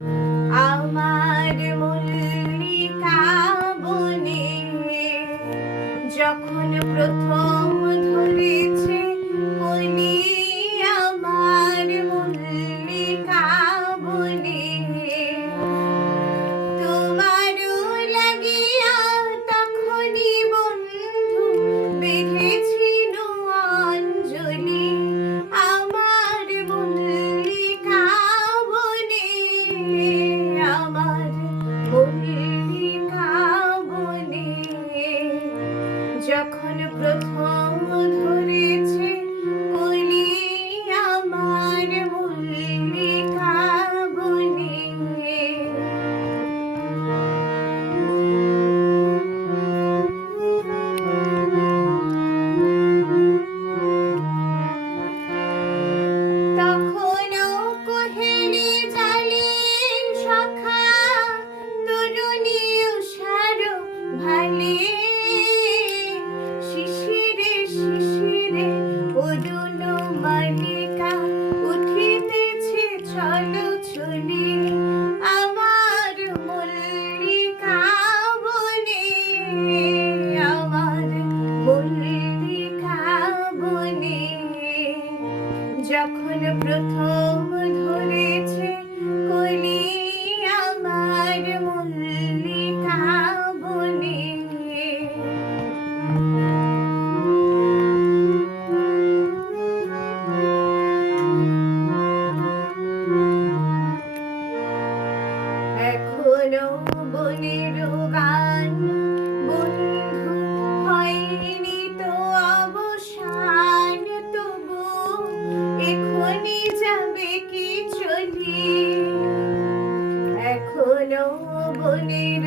আমার মল্লিকা বনে যখন প্রথম ধরেছে কলি, আমার মল্লিকা বনে তোমারও লাগিয়া তখনই বন্ধু বেঁধেছিল অঞ্জলি। আমার মল্লিকা বনে, আমার মল্লিকা বনে যখন প্রথম ধরেছে কলি, আমার মল্লিকা বনে। তখনও কোহেলি জালেন সখা, তরুণী উষার ভালে। শিশিরে শিশিরে অরুণ মালিকা উঠিতেছে চলো চলি। আমার মল্লিকা বনে, আমার মল্লিকা বনে যখন প্রথম ধরেছে কলি, আমার মল্লিকা বনে। এখনো বনের গান বন্ধু হয়নি তো অবসান, তবু এখনই যাবে কি চলি। এখনো বনের